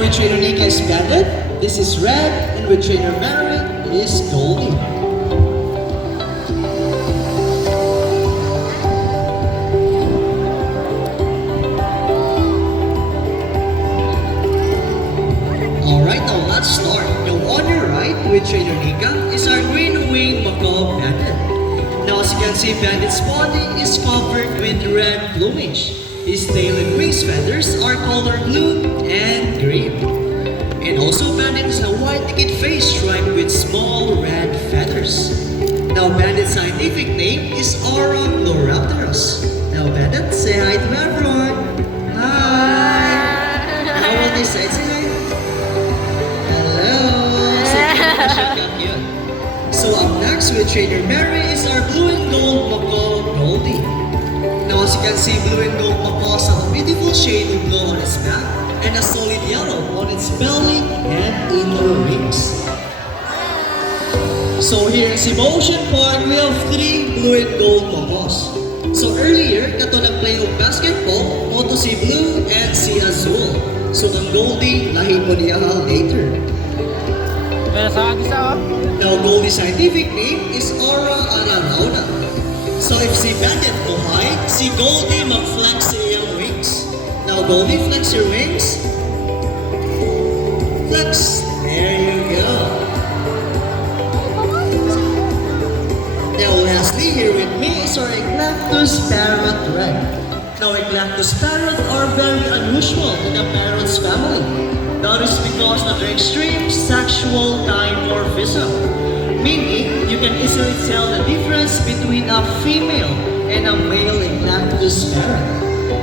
Now with trainer Nika is banded, this is red, and with trainer Mary is golden. Alright, now let's start. Now on your right with trainer Nika is our green-winged macaw banded. Now as you can see, banded's body is covered with red plumage. His tail and wings feathers are color blue and green. And also banded has a white naked face striped with small red feathers. Now banded's scientific name is Orochloraptorus. Now banded, say hi to everyone. Hi! How will they say today? So up next with trainer Mary is our blue and gold macaw Goldie. Now as you can see, blue and gold macaws have a beautiful shade of blue on its back and a solid yellow on its belly and inner wings. So here in Cebu Ocean Park, we have 3 blue and gold macaws. So earlier, kato nag-play of basketball, mo to si blue and si azul. So ang Goldie, lahi po niya later. Now Goldie's scientific name is Aura ararauna. So if si banded ko high, si Goldie mag-flex sa iyang wings. Now Goldie, flex your wings. Flex. There you go. Now lastly, here with me is our Eclectus parrot red. Now Eclectus parrot are very unusual in the parrots family. That is because of their extreme sexual dimorphism. Meaning, you can easily tell the difference between a female and a male Eclectus parrot.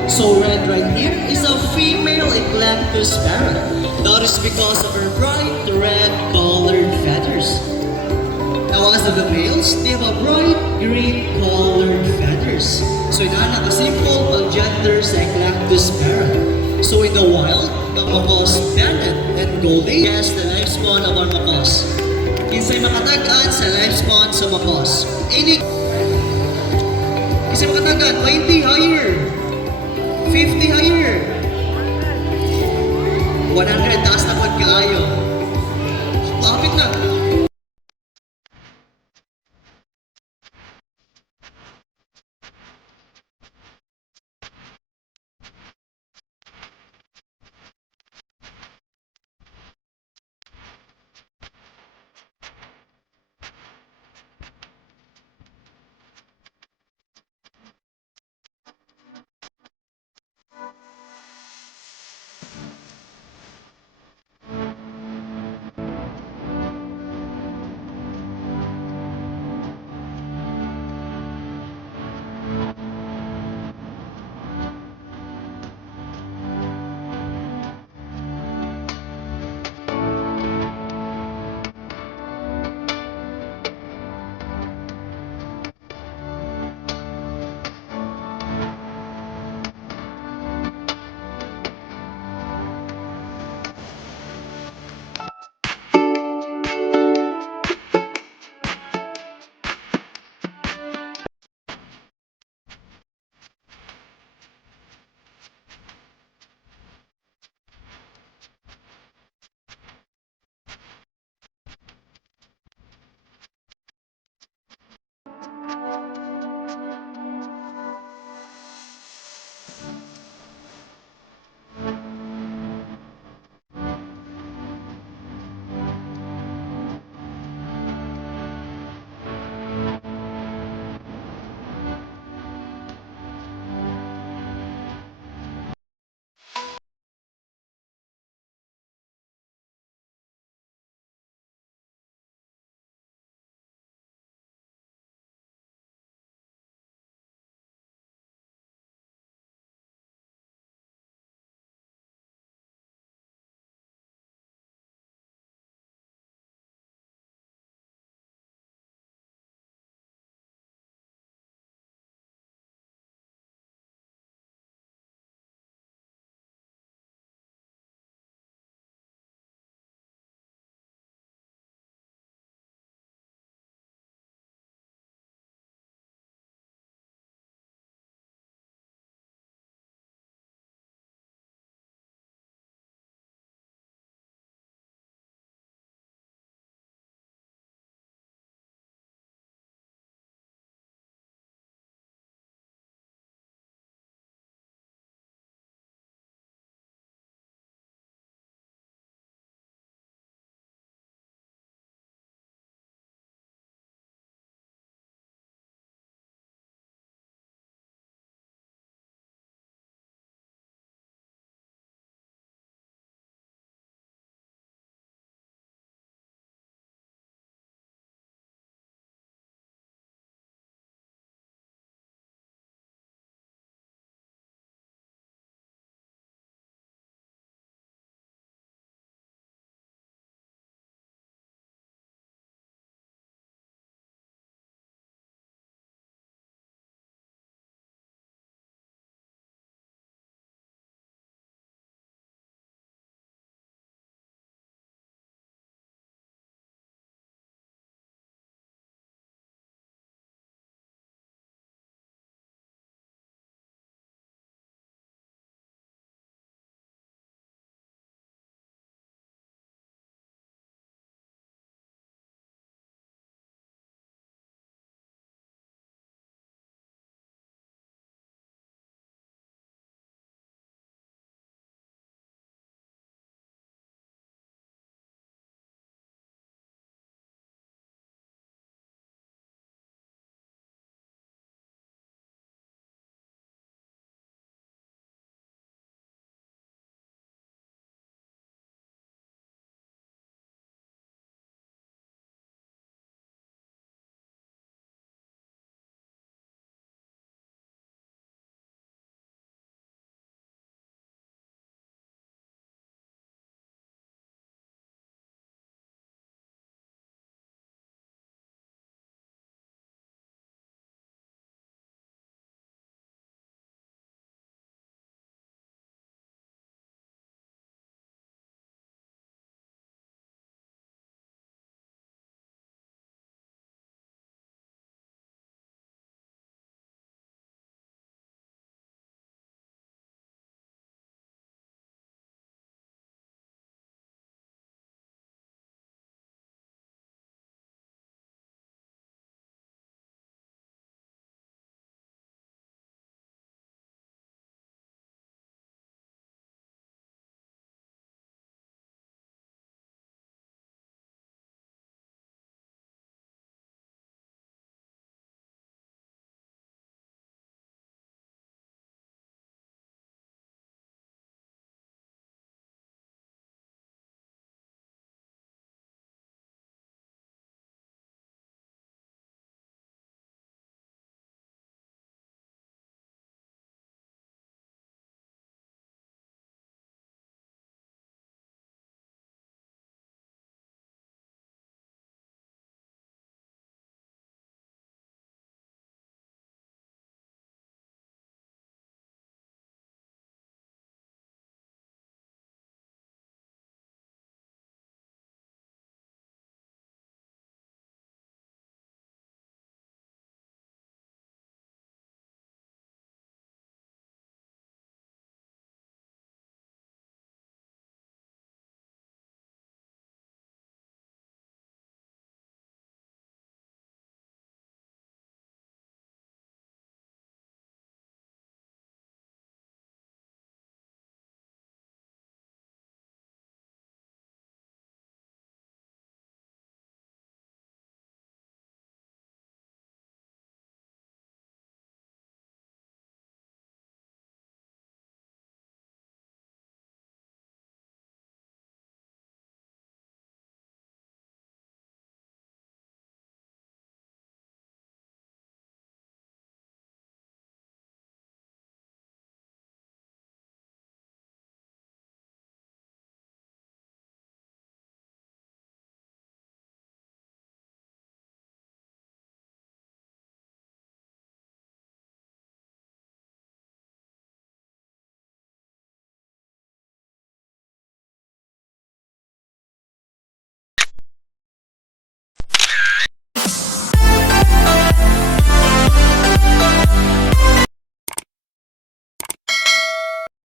So red right here is a female Eclectus parrot. That is because of her bright red colored feathers. Now as of the males, they have a bright green colored feathers. So simple ang gender sa Eclectus parrot. So in the wild, the macaws banded and Goldie has the lifespan of our macaws. Kinsay makatagaan sa lifespan sa macaws. Kinsay makatagaan, 20 higher, 50 higher, 100 taas na pagkaayo. Kapit na.